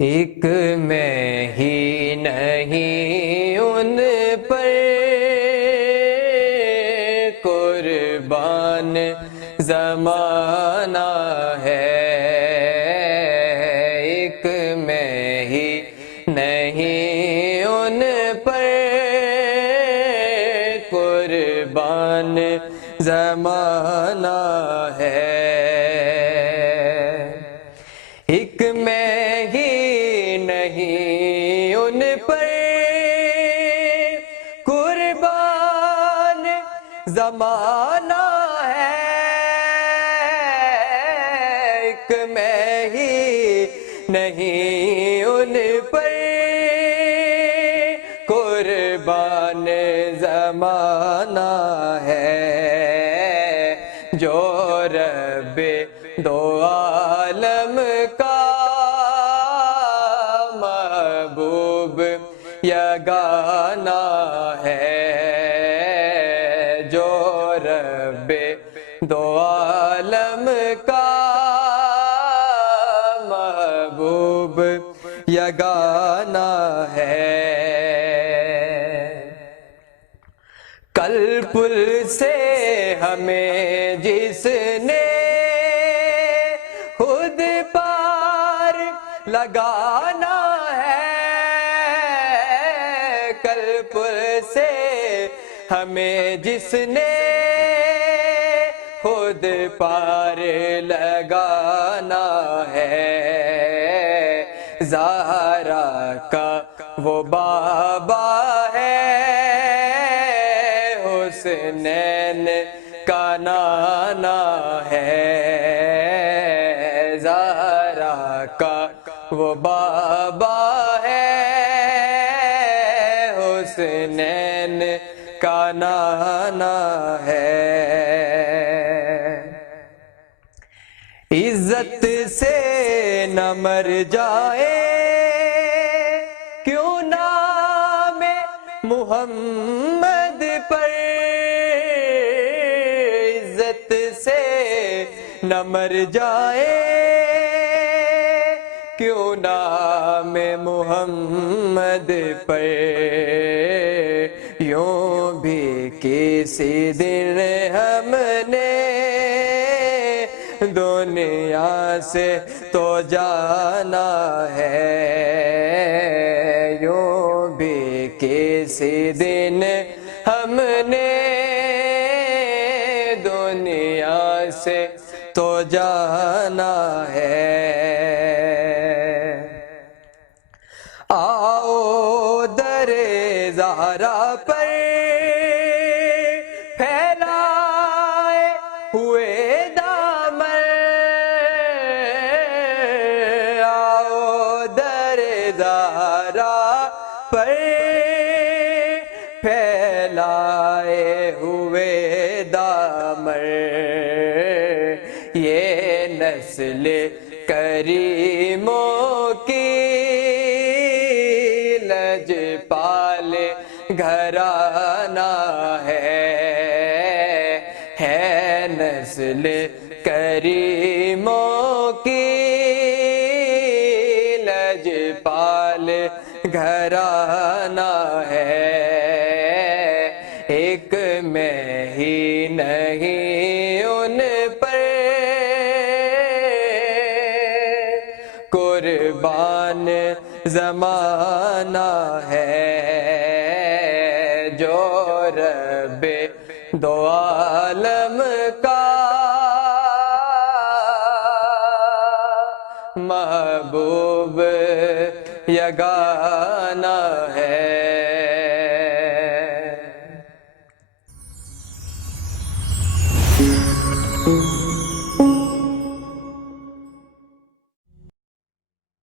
ایک میں ہی نہیں ان پر قربان زمانہ ہے، ایک میں ہی نہیں ان پر قربان زمانہ ہے، ایک میں ہی نہیں ان پر قربان زمانہ ہے، ایک میں ہی نہیں ان پر قربان زمانہ ہے، جو رب دو عالم کا محبوب یگانہ ہے، جو رب دو عالم کا محبوب یگانہ ہے، کل پل سے ہمیں جس نے خود پار لگانا ہے، کل پل سے ہمیں جس نے خود پار لگانا ہے، زہرا کا وہ بابا ہے، حسنین کا نانا ہے، زہرا کا وہ بابا ہے، حسنین کا نانا ہے، عزت سے نہ مر جائے کیوں نام محمد پر، عزت سے نہ مر جائے کیوں نام محمد پر، یوں بھی کسی دن ہم نے دنیا سے تو جانا ہے، یوں بھی کسی دن ہم نے دنیا سے تو جانا ہے، آؤ در زہرا پر پھیلائے ہوئے دامن، آؤ در زہرا پر پھیلائے ہوئے دامن، یہ نسل کریموں کی لجپال گھرانہ ہے نسل کریموں کی لجپال گھرانہ ہے، ایک میں ہی نہیں ان پر قربان زمانہ ہے، جو رب دو عالم کا محبوب یگانہ ہے۔